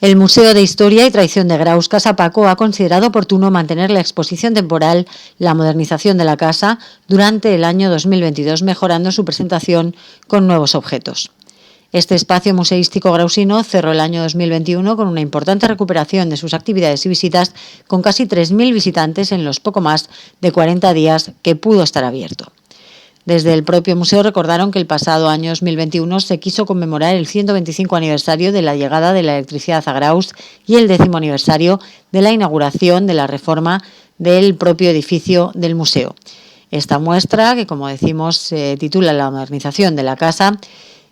El Museo de Historia y Tradición de Graus Casa Paco ha considerado oportuno mantener la exposición temporal La modernización de la casa durante el año 2022, mejorando su presentación con nuevos objetos. Este espacio museístico grausino cerró el año 2021 con una importante recuperación de sus actividades y visitas, con casi 3.000 visitantes en los poco más de 40 días que pudo estar abierto. Desde el propio museo recordaron que el pasado año 2021 se quiso conmemorar el 125 aniversario de la llegada de la electricidad a Graus y el 10º aniversario de la inauguración de la reforma del propio edificio del museo. Esta muestra, que como decimos se titula La modernización de la casa,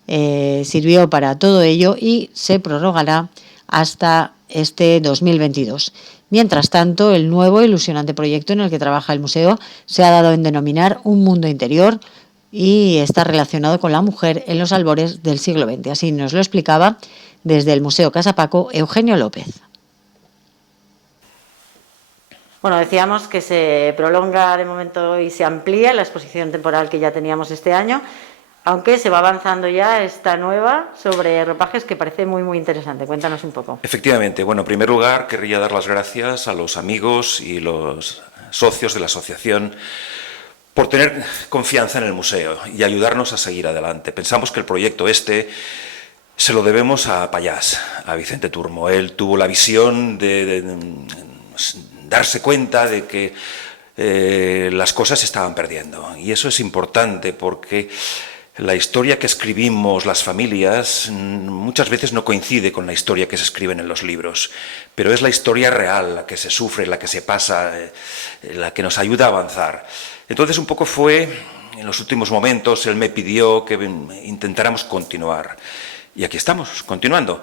sirvió para todo ello y se prorrogará hasta este 2022. Mientras tanto, el nuevo ilusionante proyecto en el que trabaja el museo se ha dado en denominar Un mundo interior y está relacionado con la mujer en los albores del siglo XX. Así nos lo explicaba desde el Museo Casa Paco Eugenio López. Bueno, decíamos que se prolonga de momento y se amplía la exposición temporal que ya teníamos este año, aunque se va avanzando ya esta nueva sobre ropajes que parece muy interesante. Cuéntanos un poco. Efectivamente. Bueno, en primer lugar, querría dar las gracias a los amigos y los socios de la asociación por tener confianza en el museo y ayudarnos a seguir adelante. Pensamos que el proyecto se lo debemos a Pallás, a Vicente Turmo. Él tuvo la visión de darse cuenta de que las cosas se estaban perdiendo. Y eso es importante porque la historia que escribimos las familias muchas veces no coincide con la historia que se escriben en los libros, pero es la historia real, la que se sufre, la que se pasa, la que nos ayuda a avanzar. Entonces un poco fue, en los últimos momentos, él me pidió que intentáramos continuar. Y aquí estamos, continuando.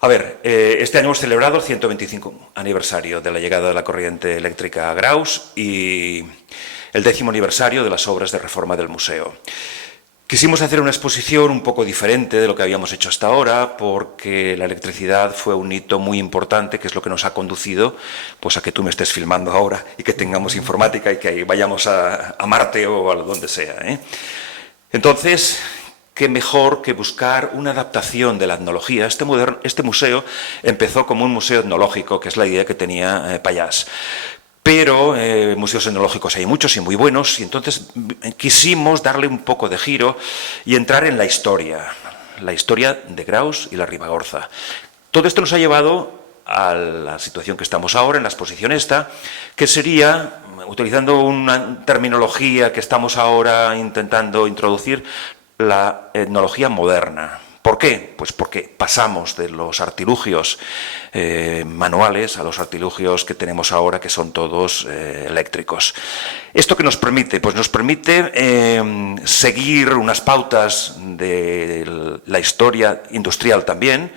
A ver, este año hemos celebrado el 125 aniversario de la llegada de la corriente eléctrica a Graus y el 10º aniversario de las obras de reforma del museo. Quisimos hacer una exposición un poco diferente de lo que habíamos hecho hasta ahora, porque la electricidad fue un hito muy importante, que es lo que nos ha conducido pues, a que tú me estés filmando ahora y que tengamos informática y que vayamos a Marte o a donde sea, ¿eh? Entonces, qué mejor que buscar una adaptación de la etnología. Este museo empezó como un museo etnológico, que es la idea que tenía Pallás. Pero museos etnológicos hay muchos y muy buenos, y entonces quisimos darle un poco de giro y entrar en la historia de Graus y la Ribagorza. Todo esto nos ha llevado a la situación que estamos ahora, en la exposición esta, que sería, utilizando una terminología que estamos ahora intentando introducir, la etnología moderna. ¿Por qué? Pues porque pasamos de los artilugios manuales a los artilugios que tenemos ahora, que son todos eléctricos. ¿Esto qué nos permite? Pues nos permite seguir unas pautas de la historia industrial también,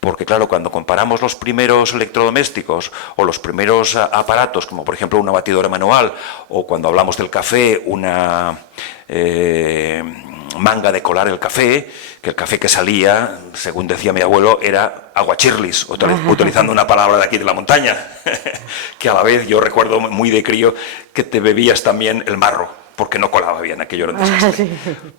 porque claro, cuando comparamos los primeros electrodomésticos o los primeros aparatos, como por ejemplo una batidora manual, o cuando hablamos del café, una manga de colar el café, que el café que salía, según decía mi abuelo, era aguachirlis, utilizando una palabra de aquí de la montaña, que a la vez yo recuerdo muy de crío que te bebías también el marro, porque no colaba bien, aquello era un desastre.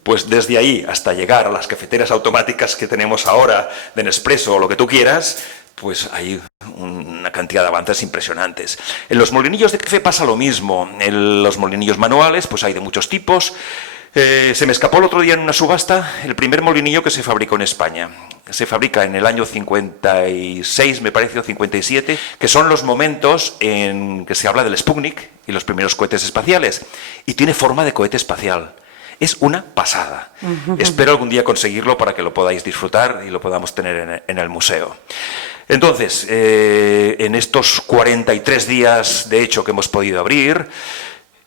Pues desde ahí hasta llegar a las cafeteras automáticas que tenemos ahora, de Nespresso o lo que tú quieras, pues hay una cantidad de avances impresionantes. En los molinillos de café pasa lo mismo. En los molinillos manuales pues hay de muchos tipos. Se me escapó el otro día en una subasta el primer molinillo que se fabricó en España. Se fabrica en el año 56, me parece, o 57, que son los momentos en que se habla del Sputnik y los primeros cohetes espaciales. Y tiene forma de cohete espacial. Es una pasada. Espero algún día conseguirlo para que lo podáis disfrutar y lo podamos tener en el museo. Entonces, en estos 43 días, de hecho, que hemos podido abrir,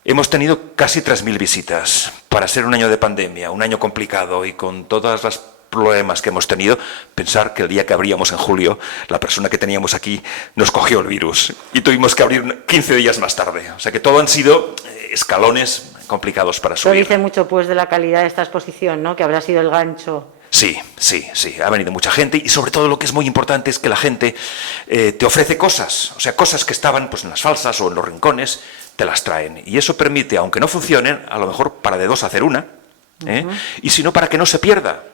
hemos tenido casi 3.000 visitas. Para ser un año de pandemia, un año complicado y con todas las problemas que hemos tenido, pensar que el día que abríamos en julio, la persona que teníamos aquí nos cogió el virus y tuvimos que abrir 15 días más tarde. O sea que todo han sido escalones complicados para subir. Eso dice mucho pues de la calidad de esta exposición, ¿no? Que habrá sido el gancho. Sí, ha venido mucha gente y sobre todo lo que es muy importante es que la gente te ofrece cosas, o sea, cosas que estaban pues en las falsas o en los rincones, te las traen. Y eso permite, aunque no funcionen, a lo mejor para de dos hacer una, y si no, para que no se pierda.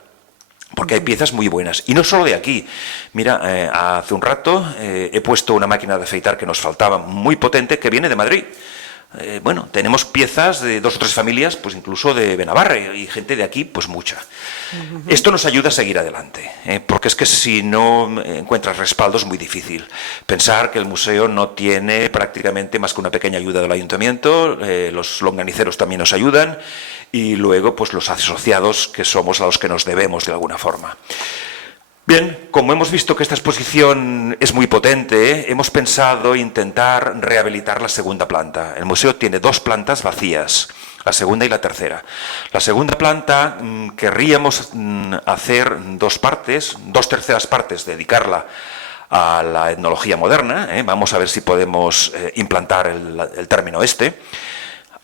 porque hay piezas muy buenas. Y no solo de aquí. Mira, hace un rato he puesto una máquina de afeitar que nos faltaba, muy potente, que viene de Madrid. Bueno, tenemos piezas de 2 o 3 familias, pues incluso de Benabarre, y gente de aquí, pues mucha. Esto nos ayuda a seguir adelante, porque es que si no encuentras respaldo es muy difícil. Pensar que el museo no tiene prácticamente más que una pequeña ayuda del ayuntamiento, los longaniceros también nos ayudan, y luego pues los asociados, que somos a los que nos debemos de alguna forma. Bien, como hemos visto que esta exposición es muy potente, hemos pensado intentar rehabilitar la segunda planta. El museo tiene 2 plantas vacías, la segunda y la tercera. La segunda planta querríamos hacer 2 partes, 2/3 partes, dedicarla a la etnología moderna. Vamos a ver si podemos implantar el término este.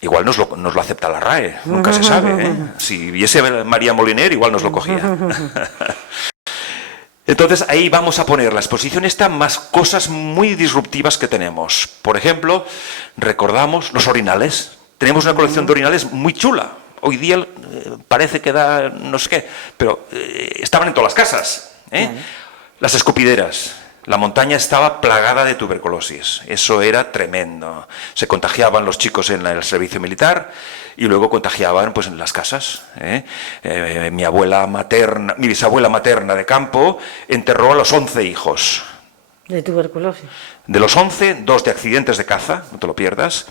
Igual nos lo acepta la RAE, nunca se sabe. Si viese María Moliner, igual nos lo cogía. Entonces ahí vamos a poner la exposición esta más cosas muy disruptivas que tenemos. Por ejemplo, recordamos los orinales. Tenemos una colección de orinales muy chula. Hoy día parece que da no sé qué, pero estaban en todas las casas. Las escupideras. La montaña estaba plagada de tuberculosis. Eso era tremendo. Se contagiaban los chicos en el servicio militar y luego contagiaban pues en las casas. Mi bisabuela materna de campo enterró a los 11 hijos. ¿De tuberculosis? De los 11, 2 de accidentes de caza, no te lo pierdas,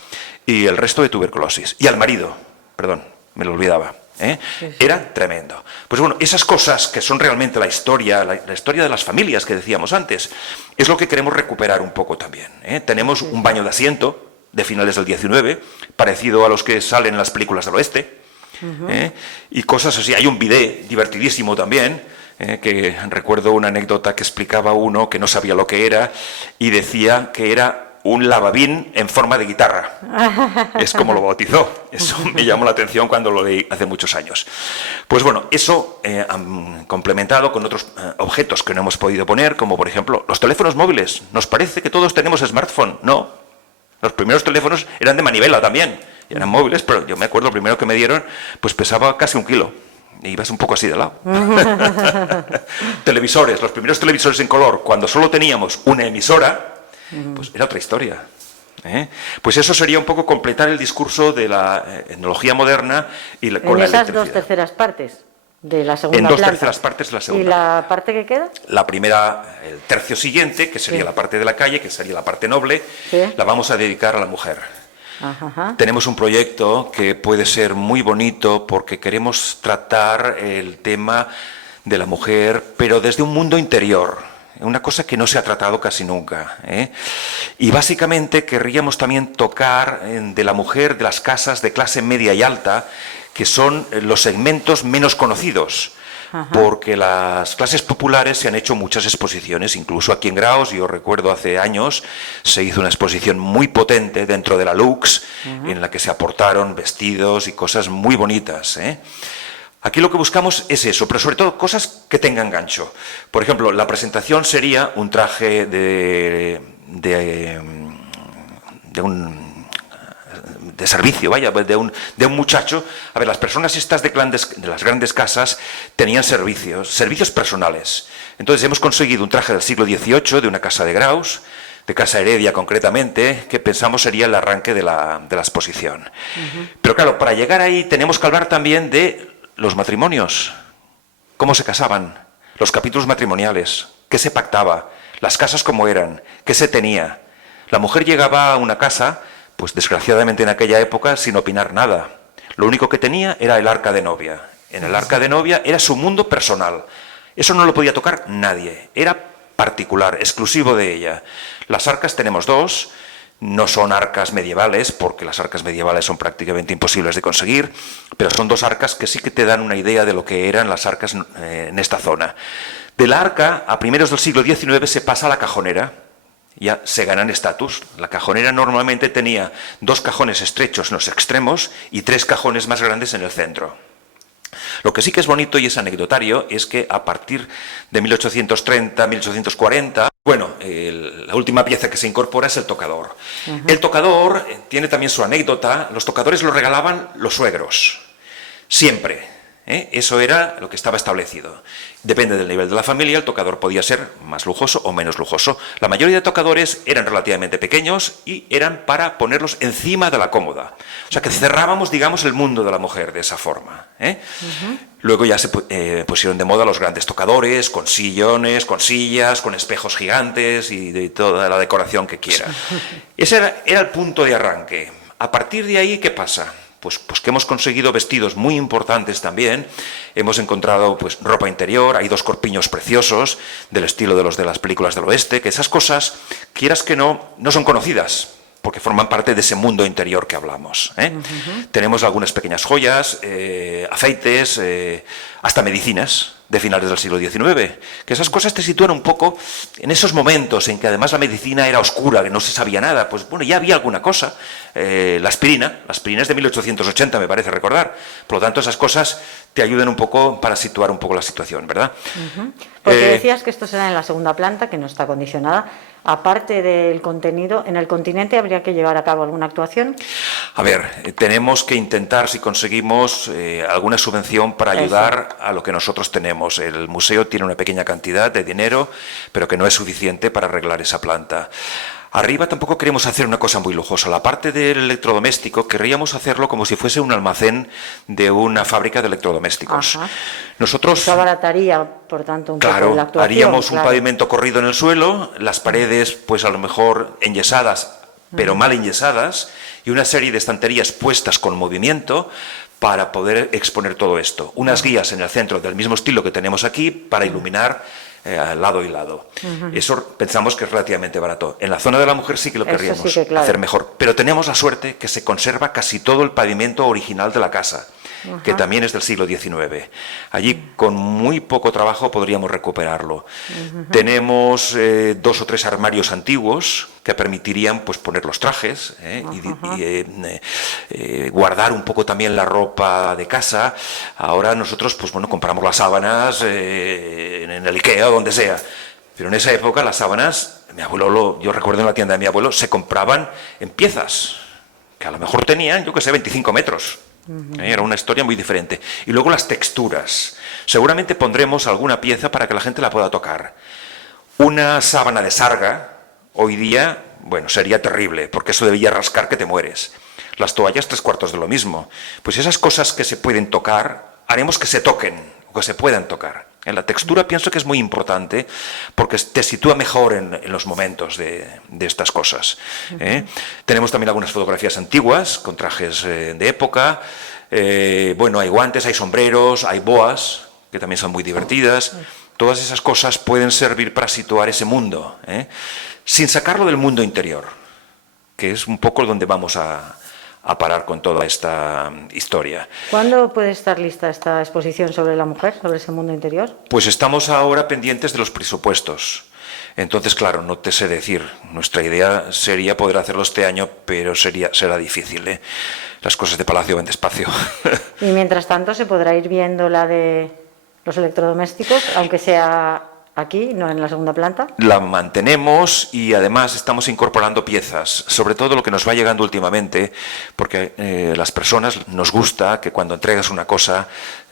y el resto de tuberculosis. Y al marido, perdón, me lo olvidaba. Sí. Era tremendo. Pues bueno, esas cosas que son realmente la historia de las familias que decíamos antes, es lo que queremos recuperar un poco también. Tenemos un baño de asiento de finales del 19, parecido a los que salen en las películas del oeste, y cosas así. Hay un bidé divertidísimo también, que recuerdo una anécdota que explicaba uno que no sabía lo que era y decía que era un lavabín en forma de guitarra. Es como lo bautizó. Eso me llamó la atención cuando lo leí hace muchos años. Pues bueno, eso complementado con otros objetos que no hemos podido poner, como por ejemplo los teléfonos móviles. Nos parece que todos tenemos smartphone. No. Los primeros teléfonos eran de manivela también. Eran móviles, pero yo me acuerdo, el primero que me dieron, pues pesaba casi 1 kilo. Y ibas un poco así de lado. Televisores, los primeros televisores en color, cuando solo teníamos una emisora, pues era otra historia. Pues eso sería un poco completar el discurso de la etnología moderna y con la esas electricidad. 2/3 partes de la segunda En planta. 2/3 partes la segunda. ¿Y la parte que queda? La primera, el tercio siguiente, que sería la parte de la calle, que sería la parte noble, la vamos a dedicar a la mujer. Tenemos un proyecto que puede ser muy bonito porque queremos tratar el tema de la mujer, pero desde un mundo interior. Una cosa que no se ha tratado casi nunca. Y básicamente querríamos también tocar de la mujer de las casas de clase media y alta, que son los segmentos menos conocidos. Porque las clases populares se han hecho muchas exposiciones, incluso aquí en Graus. Yo recuerdo hace años se hizo una exposición muy potente dentro de la Lux, en la que se aportaron vestidos y cosas muy bonitas. Aquí lo que buscamos es eso, pero sobre todo cosas que tengan gancho. Por ejemplo, la presentación sería un traje de servicio, vaya, de un muchacho. A ver, las personas estas de las grandes casas tenían servicios personales. Entonces hemos conseguido un traje del siglo XVIII de una casa de Graus, de Casa Heredia concretamente, que pensamos sería el arranque de la exposición. Pero claro, para llegar ahí tenemos que hablar también de los matrimonios, cómo se casaban, los capítulos matrimoniales, qué se pactaba, las casas cómo eran, qué se tenía. La mujer llegaba a una casa, pues desgraciadamente en aquella época, sin opinar nada. Lo único que tenía era el arca de novia. En el arca de novia era su mundo personal. Eso no lo podía tocar nadie, era particular, exclusivo de ella. Las arcas tenemos 2. No son arcas medievales, porque las arcas medievales son prácticamente imposibles de conseguir, pero son 2 arcas que sí que te dan una idea de lo que eran las arcas en esta zona. De la arca, a primeros del siglo XIX, se pasa a la cajonera, ya se ganan estatus. La cajonera normalmente tenía 2 cajones estrechos en los extremos y 3 cajones más grandes en el centro. Lo que sí que es bonito y es anecdotario es que a partir de 1830, 1840, bueno, la última pieza que se incorpora es el tocador. El tocador tiene también su anécdota. Los tocadores los regalaban los suegros, siempre. Eso era lo que estaba establecido. Depende del nivel de la familia, el tocador podía ser más lujoso o menos lujoso. La mayoría de tocadores eran relativamente pequeños y eran para ponerlos encima de la cómoda. O sea que cerrábamos, digamos, el mundo de la mujer de esa forma. Luego ya se pusieron de moda los grandes tocadores, con sillones, con sillas, con espejos gigantes y de toda la decoración que quiera. Ese era el punto de arranque. A partir de ahí, ¿qué pasa? Pues que hemos conseguido vestidos muy importantes también, hemos encontrado pues ropa interior, hay 2 corpiños preciosos del estilo de los de las películas del oeste, que esas cosas, quieras que no son conocidas, porque forman parte de ese mundo interior que hablamos. Tenemos algunas pequeñas joyas, aceites, hasta medicinas de finales del siglo XIX, que esas cosas te sitúan un poco en esos momentos en que además la medicina era oscura, que no se sabía nada, pues bueno, ya había alguna cosa. La aspirina es de 1880, me parece recordar. Por lo tanto, esas cosas te ayudan un poco para situar un poco la situación, ¿verdad? Porque decías que esto será en la segunda planta, que no está acondicionada. Aparte del contenido, ¿en el continente habría que llevar a cabo alguna actuación? A ver, tenemos que intentar, si conseguimos, alguna subvención para ayudar a lo que nosotros tenemos. El museo tiene una pequeña cantidad de dinero, pero que no es suficiente para arreglar esa planta. Arriba tampoco queremos hacer una cosa muy lujosa. La parte del electrodoméstico querríamos hacerlo como si fuese un almacén de una fábrica de electrodomésticos. Nosotros... Eso abarataría, por tanto, un poco la actuación. Haríamos un pavimento corrido en el suelo, las paredes, pues a lo mejor enyesadas, pero mal enyesadas, y una serie de estanterías puestas con movimiento para poder exponer todo esto. Unas guías en el centro del mismo estilo que tenemos aquí para iluminar lado y lado. Eso pensamos que es relativamente barato. En la zona de la mujer sí que lo querríamos hacer mejor, pero tenemos la suerte que se conserva casi todo el pavimento original de la casa, que también es del siglo XIX. Allí con muy poco trabajo podríamos recuperarlo. Tenemos 2 o 3 armarios antiguos que permitirían pues poner los trajes y guardar un poco también la ropa de casa. Ahora nosotros pues bueno, compramos las sábanas en el IKEA o donde sea, pero en esa época las sábanas, yo recuerdo en la tienda de mi abuelo, se compraban en piezas que a lo mejor tenían, yo que sé, 25 metros. Era una historia muy diferente. Y luego las texturas. Seguramente pondremos alguna pieza para que la gente la pueda tocar. Una sábana de sarga, hoy día, bueno, sería terrible, porque eso debía rascar que te mueres. Las toallas 3/4 de lo mismo. Pues esas cosas que se pueden tocar, haremos que se toquen, o que se puedan tocar. En la textura pienso que es muy importante porque te sitúa mejor en los momentos de estas cosas. Tenemos también algunas fotografías antiguas con trajes de época. Bueno, hay guantes, hay sombreros, hay boas, que también son muy divertidas. Todas esas cosas pueden servir para situar ese mundo, sin sacarlo del mundo interior, que es un poco donde vamos a parar con toda esta historia. ¿Cuándo puede estar lista esta exposición sobre la mujer, sobre ese mundo interior? Pues estamos ahora pendientes de los presupuestos. Entonces, claro, no te sé decir. Nuestra idea sería poder hacerlo este año, pero será difícil. Las cosas de Palacio van despacio. Y mientras tanto, ¿se podrá ir viendo la de los electrodomésticos, aunque sea aquí, no en la segunda planta? La mantenemos y además estamos incorporando piezas, sobre todo lo que nos va llegando últimamente, porque las personas nos gusta que cuando entregas una cosa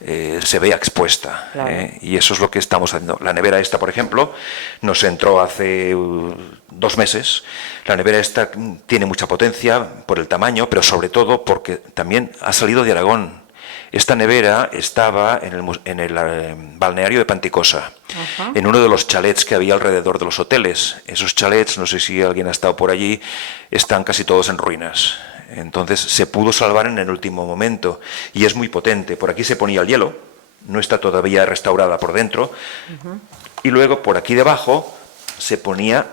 se vea expuesta. Claro. Y eso es lo que estamos haciendo. La nevera esta, por ejemplo, nos entró hace 2 meses. La nevera esta tiene mucha potencia por el tamaño, pero sobre todo porque también ha salido de Aragón. Esta nevera estaba en el balneario de Panticosa, en uno de los chalets que había alrededor de los hoteles. Esos chalets, no sé si alguien ha estado por allí, están casi todos en ruinas. Entonces se pudo salvar en el último momento y es muy potente. Por aquí se ponía el hielo, no está todavía restaurada por dentro. Y luego por aquí debajo se ponía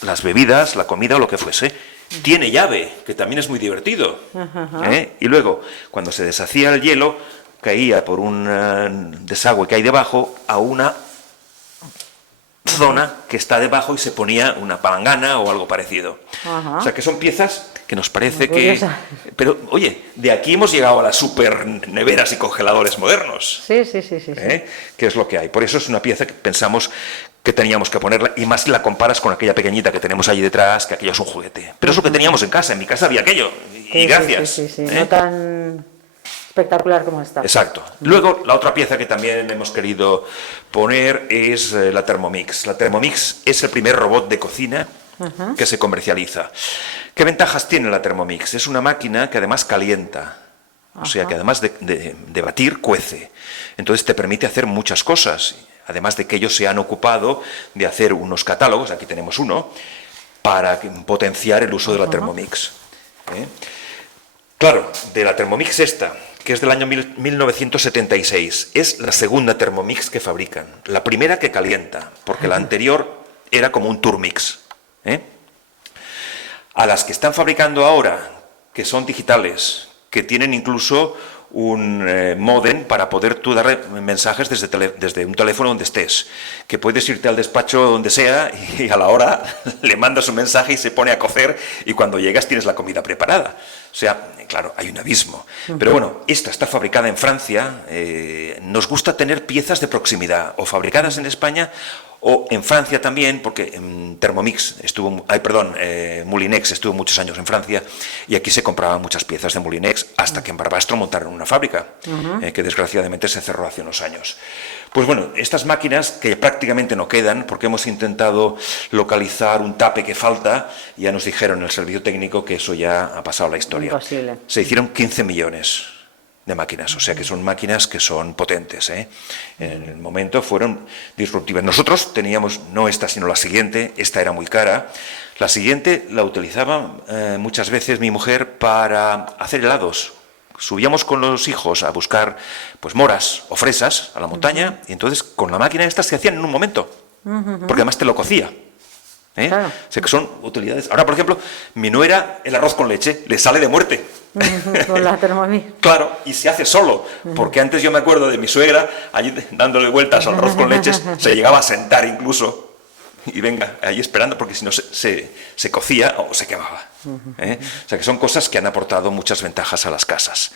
las bebidas, la comida o lo que fuese. Tiene llave, que también es muy divertido. Y luego, cuando se deshacía el hielo, caía por un desagüe que hay debajo a una zona que está debajo y se ponía una palangana o algo parecido. O sea, que son piezas que nos parece que... Pero, oye, de aquí hemos llegado a las super neveras y congeladores modernos. Sí. Que es lo que hay. Por eso es una pieza que pensamos que teníamos que ponerla, y más si la comparas con aquella pequeñita que tenemos allí detrás, que aquello es un juguete. Pero es lo que teníamos en casa. En mi casa había aquello. Y gracias. No tan espectacular como está. Exacto. Luego, la otra pieza que también hemos querido poner es la Thermomix. La Thermomix es el primer robot de cocina que se comercializa. ¿Qué ventajas tiene la Thermomix? Es una máquina que además calienta. O sea, que además de batir, cuece. Entonces te permite hacer muchas cosas. Además de que ellos se han ocupado de hacer unos catálogos, aquí tenemos uno, para potenciar el uso de la Thermomix. Claro, de la Thermomix esta, que es del año 1976, es la segunda Thermomix que fabrican. La primera que calienta, porque la anterior era como un Turmix. A las que están fabricando ahora, que son digitales, que tienen incluso un módem para poder tú dar mensajes desde un teléfono donde estés, que puedes irte al despacho donde sea y a la hora le mandas un mensaje y se pone a cocer y cuando llegas tienes la comida preparada. O sea, claro, hay un abismo. Pero bueno, esta está fabricada en Francia. Nos gusta tener piezas de proximidad, o fabricadas en España o en Francia también, porque Moulinex estuvo muchos años en Francia y aquí se compraban muchas piezas de Moulinex hasta que en Barbastro montaron una fábrica, que desgraciadamente se cerró hace unos años. Pues bueno, estas máquinas que prácticamente no quedan, porque hemos intentado localizar un tape que falta, y ya nos dijeron en el servicio técnico que eso ya ha pasado a la historia. Imposible. Se hicieron 15 millones de máquinas, o sea que son máquinas que son potentes. En el momento fueron disruptivas. Nosotros teníamos, no esta, sino la siguiente. Esta era muy cara. La siguiente la utilizaba muchas veces mi mujer para hacer helados. Subíamos con los hijos a buscar pues moras o fresas a la montaña, y entonces con la máquina estas se hacían en un momento, porque además te lo cocía. Claro. O sea que son utilidades. Ahora, por ejemplo, mi nuera, el arroz con leche, le sale de muerte. Con la Thermomix. Claro, y se hace solo, porque antes yo me acuerdo de mi suegra, allí dándole vueltas al arroz con leches, se llegaba a sentar incluso, y venga, ahí esperando, porque si no se cocía o se quemaba. O sea que son cosas que han aportado muchas ventajas a las casas.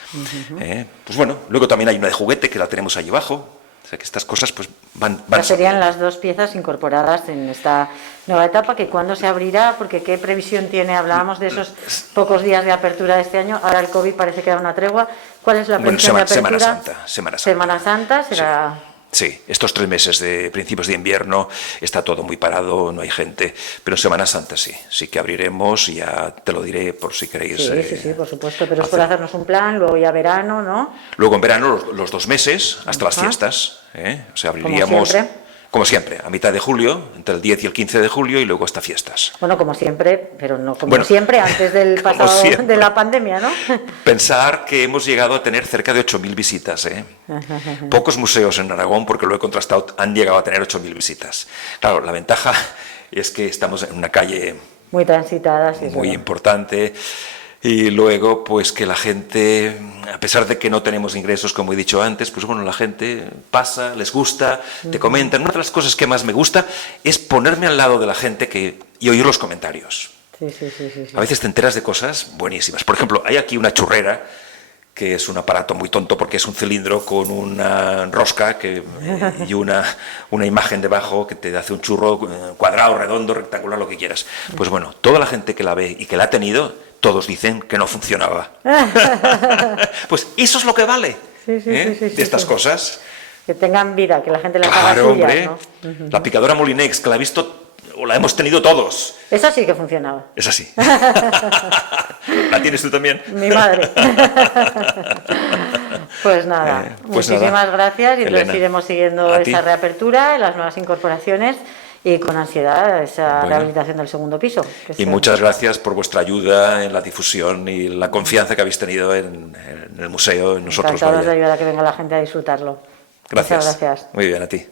Pues bueno, luego también hay una de juguete que la tenemos allí abajo. O sea que estas cosas pues van serían las dos piezas incorporadas en esta nueva etapa, que cuándo se abrirá, porque qué previsión tiene. Hablábamos de esos pocos días de apertura de este año, ahora el COVID parece que da una tregua. ¿Cuál es la previsión de apertura? Semana Santa será... Sí, estos 3 meses de principios de invierno está todo muy parado, no hay gente, pero en Semana Santa sí que abriremos, y ya te lo diré por si queréis. Sí, por supuesto, pero es por hacernos un plan, luego ya verano, ¿no? Luego en verano los 2 meses, hasta las fiestas, o sea, abriríamos... Como siempre, a mitad de julio, entre el 10 y el 15 de julio, y luego hasta fiestas. Bueno, como siempre, pero no como siempre, antes del pasado de la pandemia, ¿no? Pensar que hemos llegado a tener cerca de 8.000 visitas. Pocos museos en Aragón, porque lo he contrastado, han llegado a tener 8.000 visitas. Claro, la ventaja es que estamos en una calle muy transitada, muy importante. Y luego, pues que la gente, a pesar de que no tenemos ingresos, como he dicho antes, pues bueno, la gente pasa, les gusta, te comentan. Una de las cosas que más me gusta es ponerme al lado de la gente y oír los comentarios. Sí. A veces te enteras de cosas buenísimas. Por ejemplo, hay aquí una churrera, que es un aparato muy tonto porque es un cilindro con una rosca y una imagen debajo que te hace un churro cuadrado, redondo, rectangular, lo que quieras. Pues bueno, toda la gente que la ve y que la ha tenido, todos dicen que no funcionaba. Pues eso es lo que vale de estas cosas. Que tengan vida, que la gente las haga suyas, hombre, ¿no? La picadora Moulinex, que la he visto, o la hemos tenido todos. Esa sí que funcionaba. Es así. ¿La tienes tú también? Mi madre. Pues nada, muchísimas gracias, y entonces iremos siguiendo esa reapertura, las nuevas incorporaciones, y con ansiedad esa rehabilitación del segundo piso. Y muchas gracias por vuestra ayuda en la difusión y la confianza que habéis tenido en el museo, en nosotros. Encantados de ayudar a que venga la gente a disfrutarlo. Gracias. Muchas gracias. Muy bien, a ti.